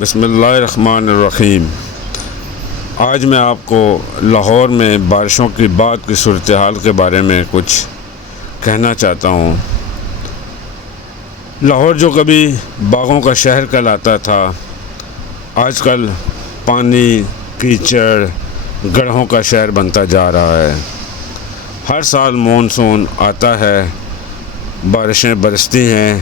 بسم اللہ الرحمن الرحیم۔ آج میں آپ کو لاہور میں بارشوں کی بعد کی صورتحال کے بارے میں کچھ کہنا چاہتا ہوں۔ لاہور جو کبھی باغوں کا شہر کہلاتا تھا، آج کل پانی، کیچڑ، گڑھوں کا شہر بنتا جا رہا ہے۔ ہر سال مونسون آتا ہے، بارشیں برستی ہیں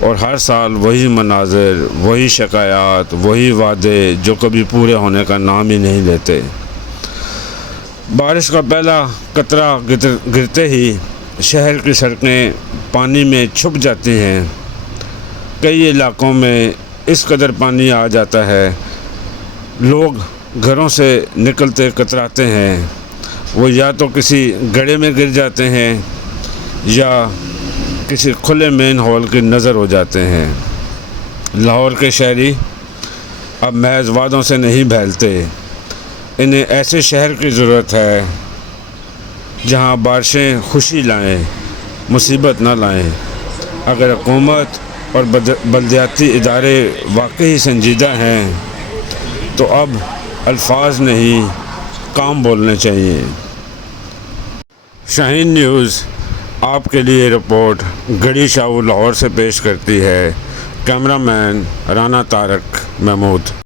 اور ہر سال وہی مناظر، وہی شکایات، وہی وعدے جو کبھی پورے ہونے کا نام ہی نہیں لیتے۔ بارش کا پہلا قطرہ گرتے ہی شہر کی سڑکیں پانی میں چھپ جاتی ہیں۔ کئی علاقوں میں اس قدر پانی آ جاتا ہے، لوگ گھروں سے نکلتے کتراتے ہیں، وہ یا تو کسی گڑھے میں گر جاتے ہیں یا کسی کھلے مین ہول کی نظر ہو جاتے ہیں۔ لاہور کے شہری اب محض وعدوں سے نہیں بھیلتے، انہیں ایسے شہر کی ضرورت ہے جہاں بارشیں خوشی لائیں، مصیبت نہ لائیں۔ اگر حکومت اور بلدیاتی ادارے واقعی سنجیدہ ہیں تو اب الفاظ نہیں، کام بولنے چاہیے۔ شاہین نیوز آپ کے لیے رپورٹ گڑھی شاہو لاہور سے پیش کرتی ہے۔ کیمرہ مین رانا طارق محمود۔